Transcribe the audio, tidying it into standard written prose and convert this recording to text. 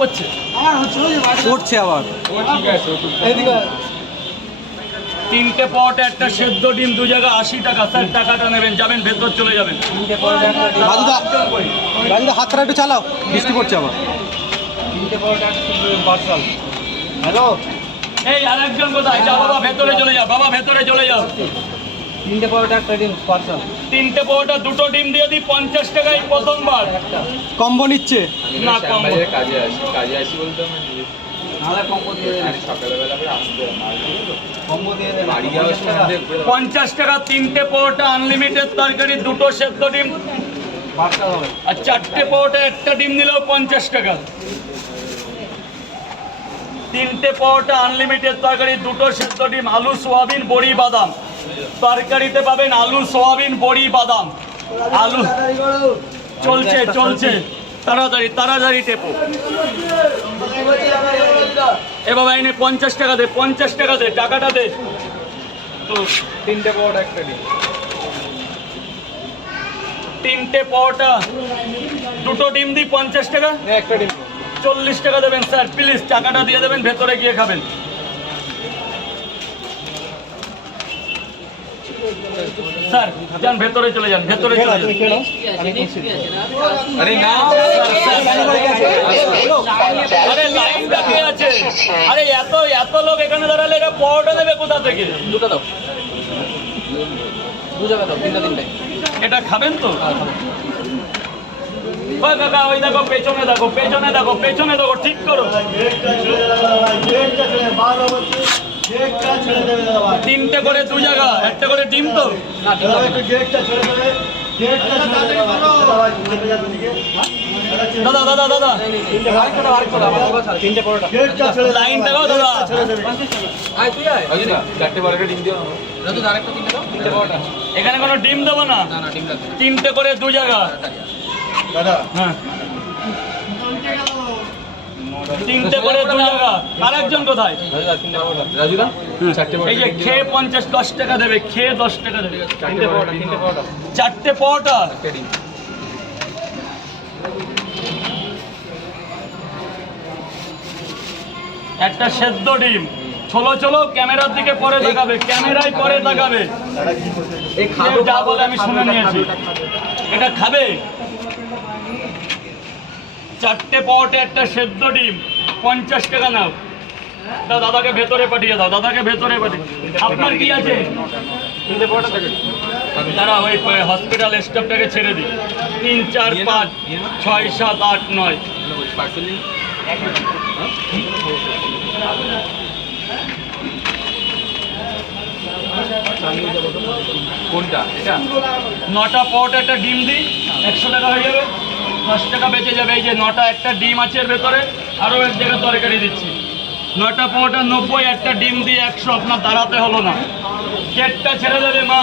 করছে করছে আবার। তিনটে পরোটা একটা সেদ্ধ ডিম, দু জায়গা 80 টাকা। স্যার টাকাটা নেবেন, যাবেন ভেতর চলে যাবেন। রাজুদা রাজুদা হাতটা একটু চালাও, বৃষ্টি পড়ছে আবার। হ্যালো, এই আরেকজন কোথায়? যা বাবা ভেতরে চলে যাও, বাবা ভেতরে চলে যাও। তিনটে পরোটা একটা ডিম পার্সেল। তিনটে পরোটা দুটো ডিম দিয়ে দিই 50 টাকায় প্রথমবার। কম্বো নিচ্ছে না কম। কাজে আসি বলতে নাহলে কম্বো দিয়ে দেন। সকালবেলা করে আসতে কম্বো দিয়ে দেন। বাড়ি যাওয়ার সময় 50 টাকা তিনটে পরোটা, আনলিমিটেড তরকারি, দুটো সেদ্ধ ডিম পার্সেল হবে। আর চারটে পরোটা একটা ডিম নিলেও 50 টাকা। তিনটে পরোটা, আনলিমিটেড তরকারি, দুটো সেদ্ধ ডিম, আলু সোয়াবিন বড়ি বাদাম। তরকারিতে পাবেন আলু সোয়াবিন বড়ি বাদাম। আলু চলছে চলছে, তাড়াতাড়ি তাড়াতাড়ি টেপো। এ বাবা এনে 50 টাকা দে, 50 টাকা দে, টাকাটা দে। তো তিনটে পরোটা একটা ডিম। তিনটে পরোটা দুটো ডিম দিই 50 টাকা। একটা ডিম 40 টাকা দেবেন স্যার, প্লিজ টাকাটা দিয়ে দেবেন, ভেতরে গিয়ে খাবেন। স্যার যান ভেতরে চলে যান, ভেতরে চলে যান। আরে না আরে লাইনটা কে আছে? আরে এত এত লোক এখানে দাঁড়ালে এরা পরোটা দেবে কোথা থেকে? দুটো দাও, দু জায়গা দাও, তিনটে। এটা খাবেন তো? ওই কাকা ওই দেখো পেছনে দেখো, পেছনে দেখো, পেছনে দেখো, ঠিক করো। তিনটে করে দু জায়গা, একটা করে ডিম তো। দাদা দাদা দাদা তিনটে পরোটা। লাইনটা গো দাদা। আয় তুই আয়। চারটে পরোটা ডিম দিও রাজু আরেকটা তিনটে দাও, তিনটে পরোটা। এখানে কোনো ডিম দেবো না। না না, ডিম লাগবে। তিনটে করে দু জায়গা। হ্যাঁ তিনটে করে দু জায়গা। আরেকজন কোথায়? রাজুদা চারটে এই যে খেয়ে 50-10 টাকা দেবে, খেয়ে 10 টাকা দেবে। তিনটে পরোটা চারটে পরোটা একটা ডিম। একটা সেদ্ধ ডিম। চলো চলো, ক্যামেরার দিকে পরে তাকাবে, ক্যামেরায় পরে তাকাবে। এই যা বলে আমি শুনে নিয়েছি। এটা খাবে? চারটে পরোটা একটা সেদ্ধ ডিম 50 টাকা নাও। দাও দাদাকে ভেতরে পাঠিয়ে দাও, দাদাকে ভেতরে পাঠিয়ে। আপনার কি আছে? তিনটে পরোটা থাকে তারা ওই হসপিটাল স্টাফটাকে ছেড়ে দিই। 3 4 5 6 7 8 9। পার্সেল কোনটা এটা? 9টা পরোটা একটা ডিম দিই, 100 টাকা হয়ে যাবে, 10 টাকা বেঁচে যাবে। এই যে 9টা একটা ডিম আছে এর ভেতরে, আরও এক জায়গায় তরকারি দিচ্ছি। 9টা পরোটা 90, একটা ডিম দিয়ে 100। আপনার দাঁড়াতে হলো না, গেটটা ছেড়ে দেবে মা।